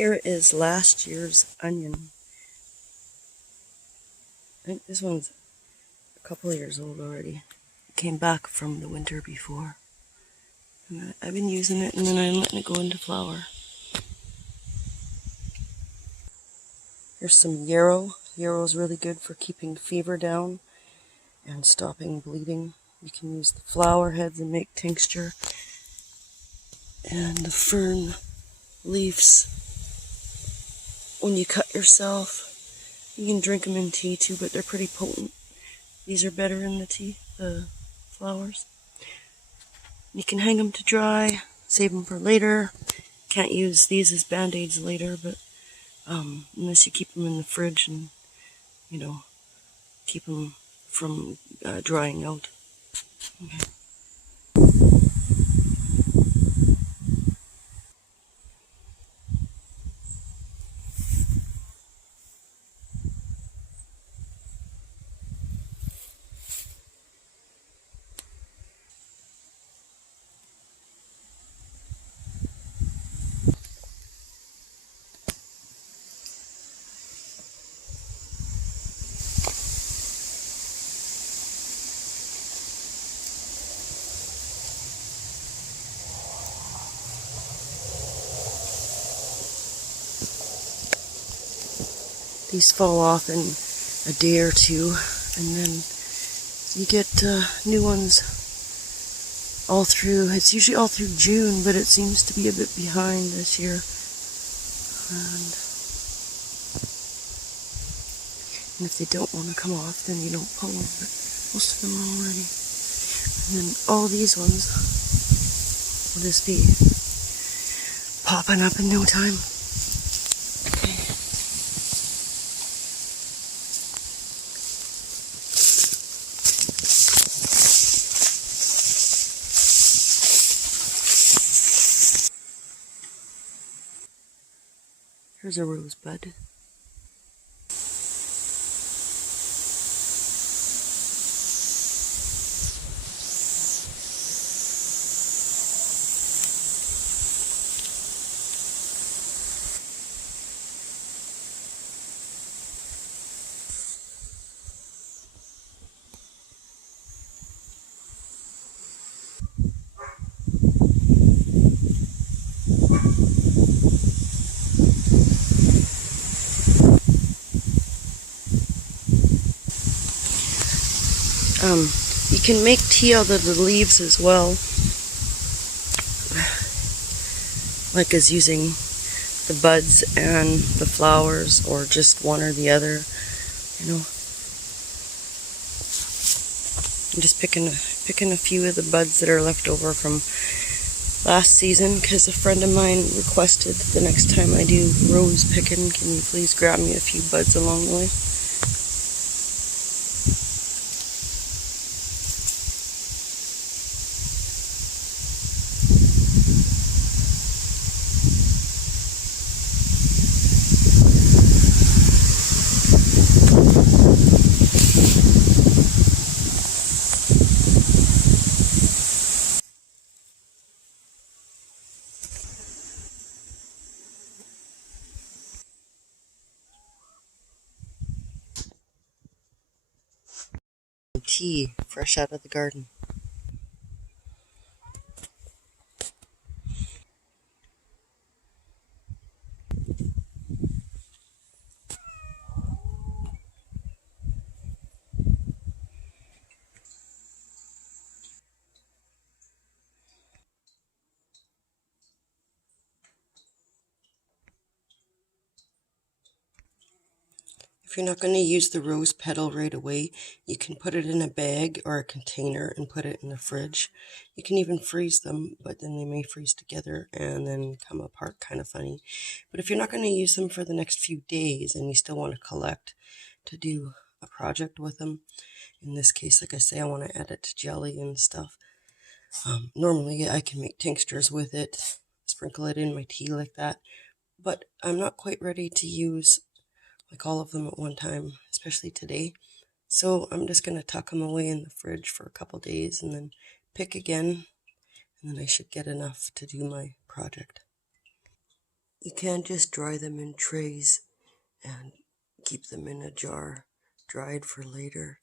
Here is last year's onion. I think this one's a couple of years old already. It came back from the winter before. And I've been using it, and then I'm letting it go into flower. Here's some yarrow. Yarrow is really good for keeping fever down and stopping bleeding. You can use the flower heads and make tincture. And the fern leaves, when you cut yourself, you can drink them in tea too, but they're pretty potent. These are better in the tea, the flowers. You can hang them to dry, save them for later. Can't use these as band-aids later, but unless you keep them in the fridge and, keep them from drying out. Okay. These fall off in a day or two, and then you get new ones all through. It's usually all through June, but it seems to be a bit behind this year. And if they don't want to come off, then you don't pull them, but most of them are already. And then all these ones will just be popping up in no time. Okay. Here's a rosebud. You can make tea out of the leaves as well, like as using the buds and the flowers, or just one or the other. I'm just picking a few of the buds that are left over from last season, because a friend of mine requested the next time I do rose picking, can you please grab me a few buds along the way? Tea, fresh out of the garden. If you're not going to use the rose petal right away, you can put it in a bag or a container and put it in the fridge. You can even freeze them, but then they may freeze together and then come apart kind of funny. But if you're not going to use them for the next few days and you still want to collect to do a project with them, in this case, like I say, I want to add it to jelly and stuff. Normally I can make tinctures with it, sprinkle it in my tea like that, but I'm not quite ready to use like all of them at one time, especially today. So I'm just going to tuck them away in the fridge for a couple days and then pick again, and then I should get enough to do my project. You can just dry them in trays and keep them in a jar, dried for later.